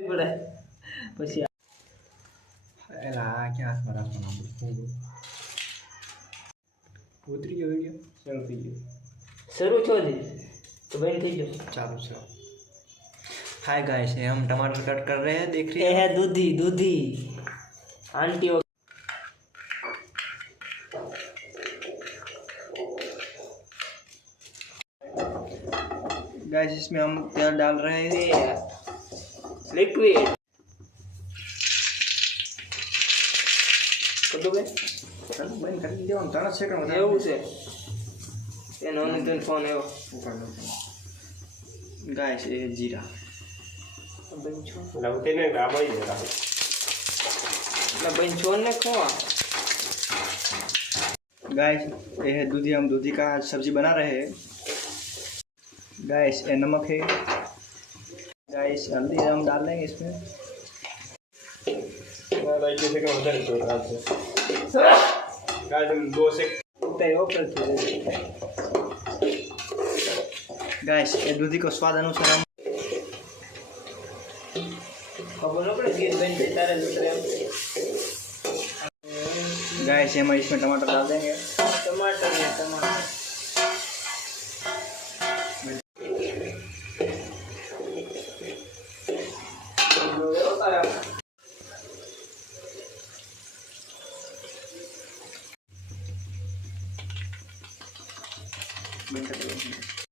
પડે પછી એલા ક્યાં હાથમાં રાખવાના ઉતરી ગયો વિડીયો શરૂ થઈ ગયો શરૂ છો जी तो बंद થઈ ગયો चालू से हाय गाइस हम टमाटर कट कर रहे हैं देख रही ये है है दूधी दूधी आंटी गाइस इसमें हम तेल डाल रहे हैं लिक्विड કદો બે બંધ કરી દેવાનું 3 સેકન્ડ એવું છે એ નોની તો ફોન આવ્યો ઉપર લો गाइस ये जीरा બંધ છો લવતે ને ગાબાઈ દેતા ના બંધ છો ને ખવા गाइस ये है दूधी हम दूधी का सब्जी बना रहे हैं गाइस ये नमक है गाइस हल्दी हम डाल देंगे इसमें ના લાઈક છે કે વધારે તો આવશે ગાઈસ हम 2 से ઉપર ઉપર गाइस ये दूधी को स्वाद अनुसार हम ખબર ન પડે ગેસ બંધ થઈ તારે ઉતરે गाइस हम इसमें टमाटर डाल देंगे टमाटर है टमाटर